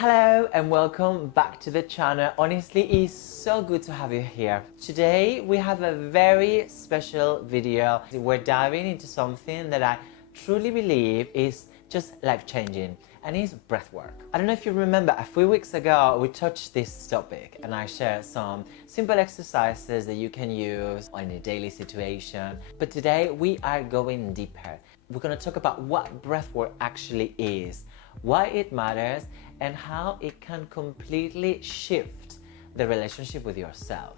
Hello and welcome back to the channel. Honestly, it's so good to have you here. Today we have a very special video. We're diving into something that I truly believe is just life-changing, and it's breathwork. I don't know if you remember, a few weeks ago we touched this topic and I shared some simple exercises that you can use in a daily situation. But today we are going deeper. We're going to talk about what breathwork actually is, why it matters, and how it can completely shift the relationship with yourself.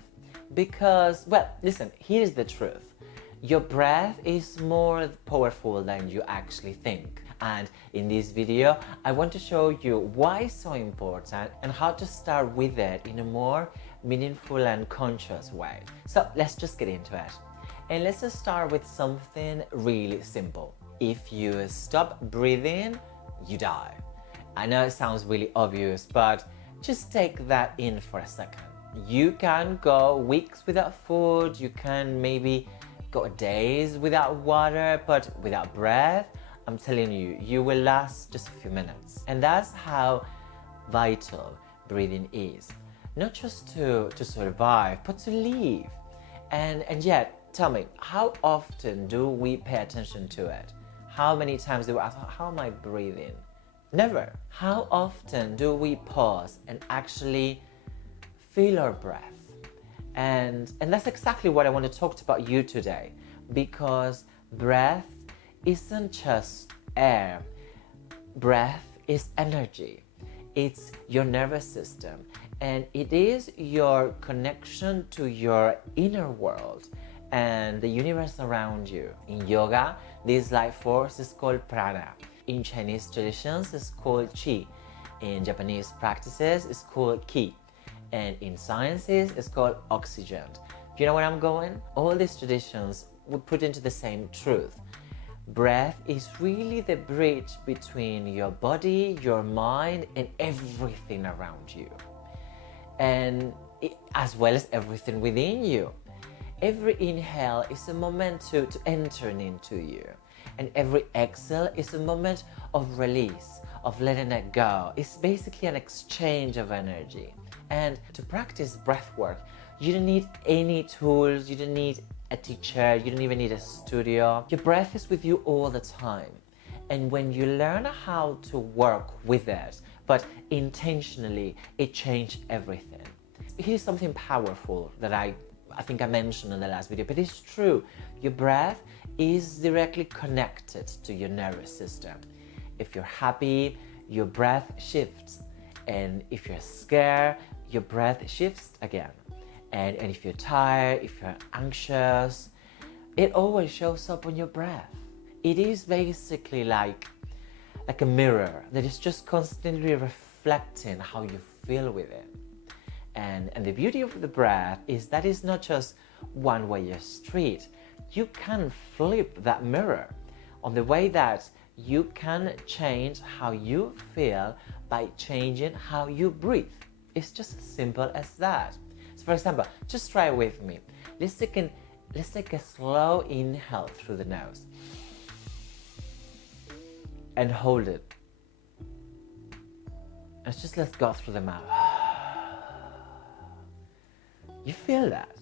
Because, well, listen, here's the truth. Your breath is more powerful than you actually think. And in this video, I want to show you why it's so important and how to start with it in a more meaningful and conscious way. So let's just get into it. And let's just start with something really simple. If you stop breathing, you die. I know it sounds really obvious, but just take that in for a second. You can go weeks without food, you can maybe go days without water, but without breath, I'm telling you, you will last just a few minutes. And that's how vital breathing is. Not just to survive, but to live. And yet, tell me, how often do we pay attention to it? How many times do we ask, how am I breathing? Never. How often do we pause and actually feel our breath? And that's exactly what I want to talk about you today, because breath isn't just air. Breath is energy. It's your nervous system, and it is your connection to your inner world and the universe around you. In yoga, this life force is called prana. In Chinese traditions, it's called qi. In Japanese practices, it's called ki. And in sciences, it's called oxygen. You know where I'm going? All these traditions would put into the same truth. Breath is really the bridge between your body, your mind, and everything around you. And as well as everything within you. Every inhale is a moment to enter into you. And every exhale is a moment of release, of letting it go. It's basically an exchange of energy. And to practice breathwork, you don't need any tools, you don't need a teacher, you don't even need a studio. Your breath is with you all the time. And when you learn how to work with it, but intentionally, it changes everything. Here's something powerful that I think I mentioned in the last video, but it's true. Your breath is directly connected to your nervous system. If you're happy, your breath shifts. And if you're scared, your breath shifts again. And if you're tired, if you're anxious, it always shows up on your breath. It is basically like a mirror that is just constantly reflecting how you feel with it. And the beauty of the breath is that it's not just one-way street. You can flip that mirror on the way that you can change how you feel by changing how you breathe. It's just as simple as that. So for example, just try it with me. Let's take a slow inhale through the nose and hold it. And let's go through the mouth. You feel that?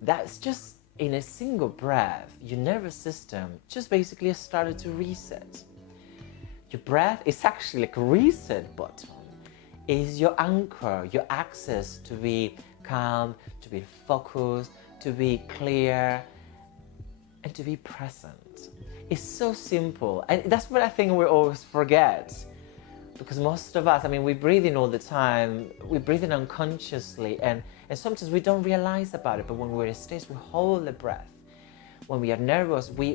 That's just in a single breath, your nervous system just basically started to reset. Your breath is actually like a reset button. It's your anchor, your access to be calm, to be focused, to be clear, and to be present. It's so simple, and that's what I think we always forget. Because most of us, we breathe in all the time, we breathe in unconsciously, and sometimes we don't realize about it, but when we're in stage, we hold the breath. When we are nervous, we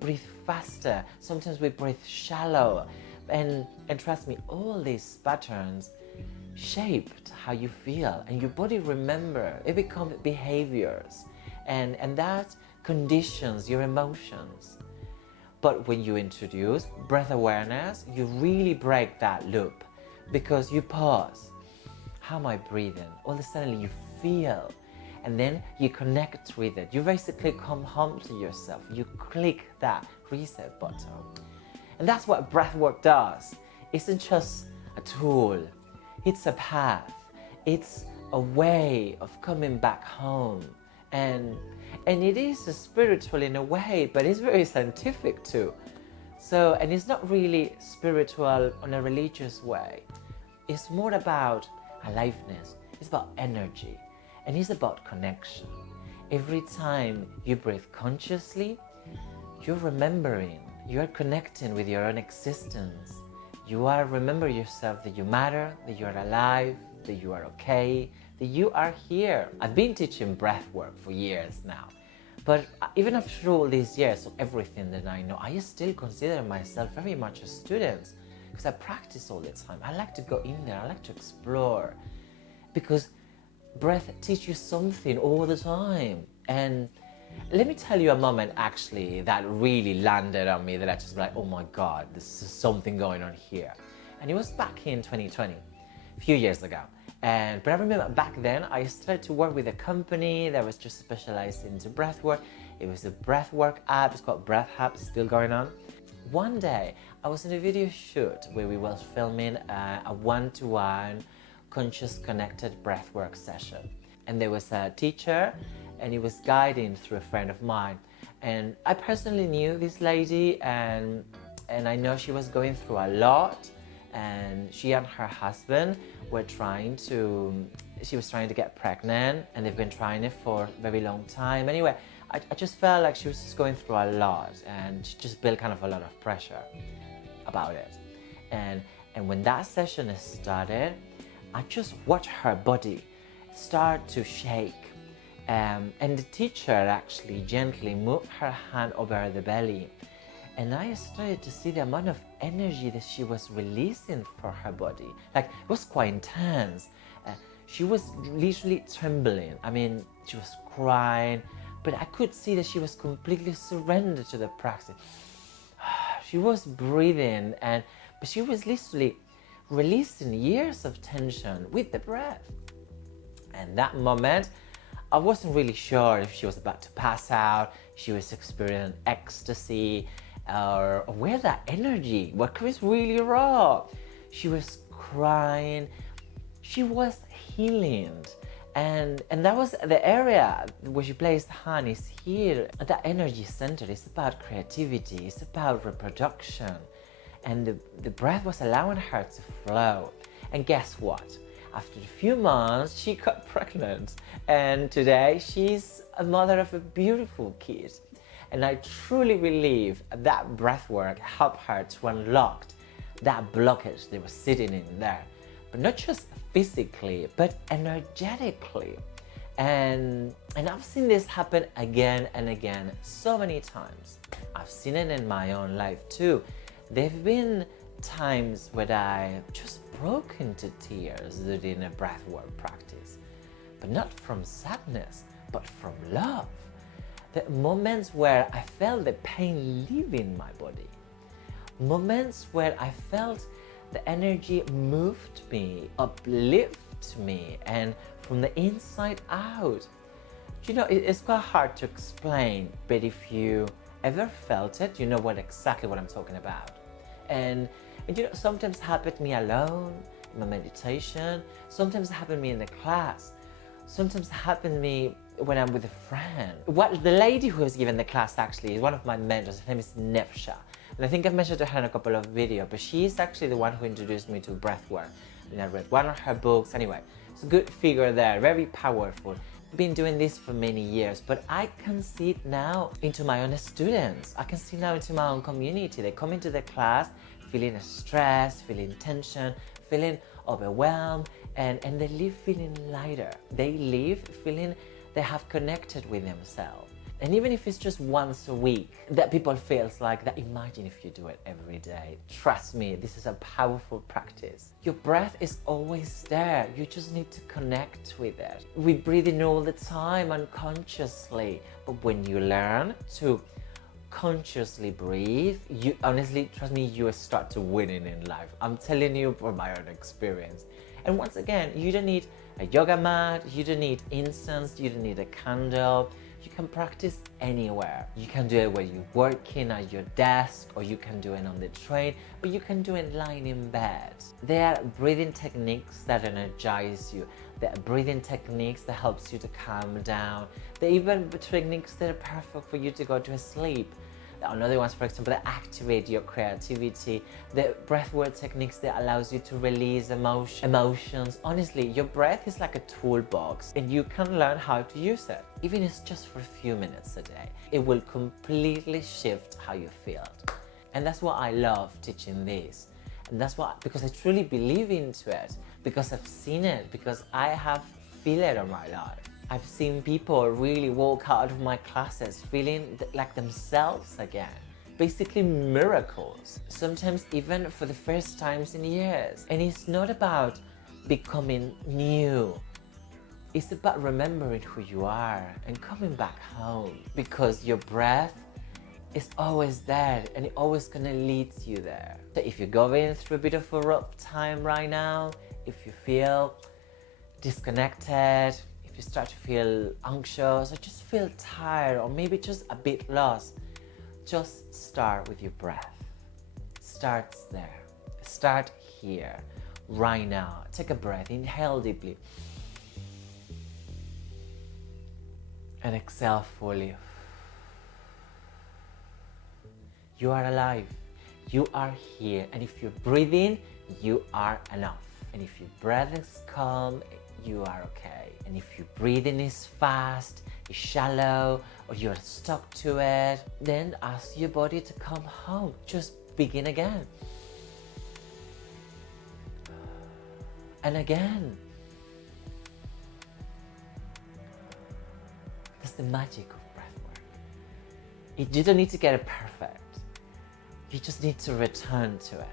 breathe faster, sometimes we breathe shallow, and trust me, all these patterns shaped how you feel, and your body remember, it becomes behaviors, and that conditions your emotions. But when you introduce breath awareness, you really break that loop, because you pause. How am I breathing? All of a sudden you feel, and then you connect with it. You basically come home to yourself. You click that reset button. And that's what breathwork does. It's not just a tool, it's a path, it's a way of coming back home. And it is spiritual in a way, but it's very scientific too. So, and it's not really spiritual on a religious way. It's more about aliveness, it's about energy, and it's about connection. Every time you breathe consciously, you're remembering, you're connecting with your own existence. You are remember yourself that you matter, that you're alive, that you are okay, that you are here. I've been teaching breathwork for years now, but even after all these years of everything that I know, I still consider myself very much a student because I practice all the time. I like to go in there, I like to explore, because breath teaches you something all the time. And let me tell you a moment actually that really landed on me, that I just like, oh my God, this is something going on here. And it was back in 2020, a few years ago. But I remember back then I started to work with a company that was just specialized into breathwork. It was a breathwork app, it's called Breath Hub, still going on. One day I was in a video shoot where we were filming a one-to-one conscious connected breathwork session. And there was a teacher and he was guiding through a friend of mine. And I personally knew this lady, and I know she was going through a lot, and she and her husband were she was trying to get pregnant, and they've been trying it for a very long time. Anyway, I just felt like she was just going through a lot, and she just built kind of a lot of pressure about it. And when that session started, I just watched her body start to shake. And the teacher actually gently moved her hand over the belly. And I started to see the amount of energy that she was releasing for her body. Like, it was quite intense. She was literally trembling. I mean, she was crying, but I could see that she was completely surrendered to the practice. She was breathing, but she was literally releasing years of tension with the breath. And that moment, I wasn't really sure if she was about to pass out, she was experiencing ecstasy, or where that energy, what was really raw. She was crying, she was healing. And that was the area where she placed the hand, is here. That energy center is about creativity, it's about reproduction. And the breath was allowing her to flow. And guess what? After a few months, she got pregnant, and today she's a mother of a beautiful kid. And I truly believe that breathwork helped her to unlock that blockage that was sitting in there, but not just physically, but energetically. And I've seen this happen again and again so many times. I've seen it in my own life too. There've been times when I just broke into tears during a breathwork practice, but not from sadness, but from love. The moments where I felt the pain leaving my body, moments where I felt the energy moved me, uplift me, and from the inside out. You know, it's quite hard to explain, but if you ever felt it, you know exactly what I'm talking about. And you know, sometimes it happened to me alone in my meditation, sometimes it happened to me in the class, sometimes it happened to me when I'm with a friend. The lady who was giving the class actually is one of my mentors. Her name is Nefsha. And I think I've mentioned her in a couple of videos, but she's actually the one who introduced me to breathwork. And I read one of her books. Anyway, it's a good figure there, very powerful. I've been doing this for many years, but I can see it now into my own students. I can see now into my own community. They come into the class feeling stress, feeling tension, feeling overwhelmed, and they leave feeling lighter. They leave feeling they have connected with themselves. And even if it's just once a week, that people feels like that, imagine if you do it every day. Trust me, this is a powerful practice. Your breath is always there. You just need to connect with it. We breathe in all the time unconsciously, but when you learn to consciously breathe, you honestly, trust me, you start to winning in life. I'm telling you from my own experience. And once again, you don't need a yoga mat, you don't need incense, you don't need a candle, you can practice anywhere. You can do it when you're working at your desk, or you can do it on the train, or you can do it lying in bed. There are breathing techniques that energize you. There are breathing techniques that helps you to calm down. There are even techniques that are perfect for you to go to sleep. Another ones, for example, that activate your creativity. The breathwork techniques that allows you to release emotions. Honestly, your breath is like a toolbox, and you can learn how to use it. Even if it's just for a few minutes a day, it will completely shift how you feel. And that's why I love teaching this. And that's why, because I truly believe into it, because I've seen it, because I have feel it in my life. I've seen people really walk out of my classes feeling like themselves again. Basically miracles. Sometimes even for the first times in years. And it's not about becoming new. It's about remembering who you are and coming back home. Because your breath is always there, and it's always gonna lead you there. So if you're going through a bit of a rough time right now, if you feel disconnected, you start to feel anxious, or just feel tired, or maybe just a bit lost, just start with your breath. Start there. Start here, right now. Take a breath, inhale deeply, and exhale fully. You are alive. You are here. And if you're breathing, you are enough. And if your breath is calm, you are okay. And if your breathing is fast, is shallow, or you're stuck to it, then ask your body to come home. Just begin again. And again. That's the magic of breathwork. You don't need to get it perfect. You just need to return to it.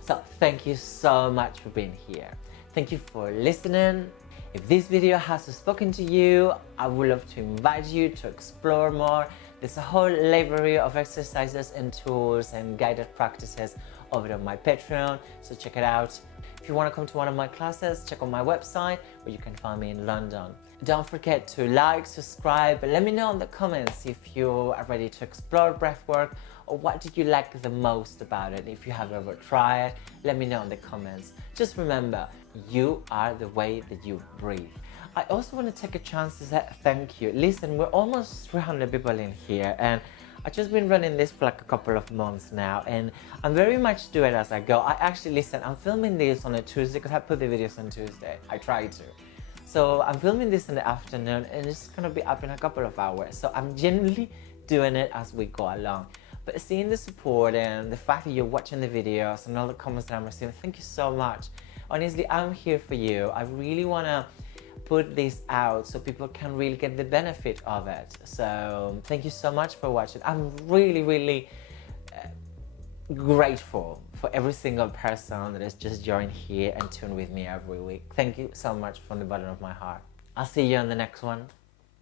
So thank you so much for being here. Thank you for listening. If this video has spoken to you, I would love to invite you to explore more. There's a whole library of exercises and tools and guided practices over on my Patreon, so check it out. If you want to come to one of my classes, check out my website, or you can find me in London. Don't forget to like, subscribe, and let me know in the comments if you are ready to explore breathwork, or what did you like the most about it. If you have ever tried it, let me know in the comments. Just remember, you are the way that you breathe. I also want to take a chance to say thank you. Listen, we're almost 300 people in here, and I've just been running this for like a couple of months now, and I'm very much do it as I go. I actually, listen, I'm filming this on a Tuesday because I put the videos on Tuesday. I try to. So I'm filming this in the afternoon, and it's going to be up in a couple of hours. So I'm generally doing it as we go along. But seeing the support and the fact that you're watching the videos and all the comments that I'm receiving, thank you so much. Honestly, I'm here for you. I really want to put this out so people can really get the benefit of it. So thank you so much for watching. I'm really grateful for every single person that has just joined here and tuned with me every week. Thank you so much from the bottom of my heart. I'll see you on the next one.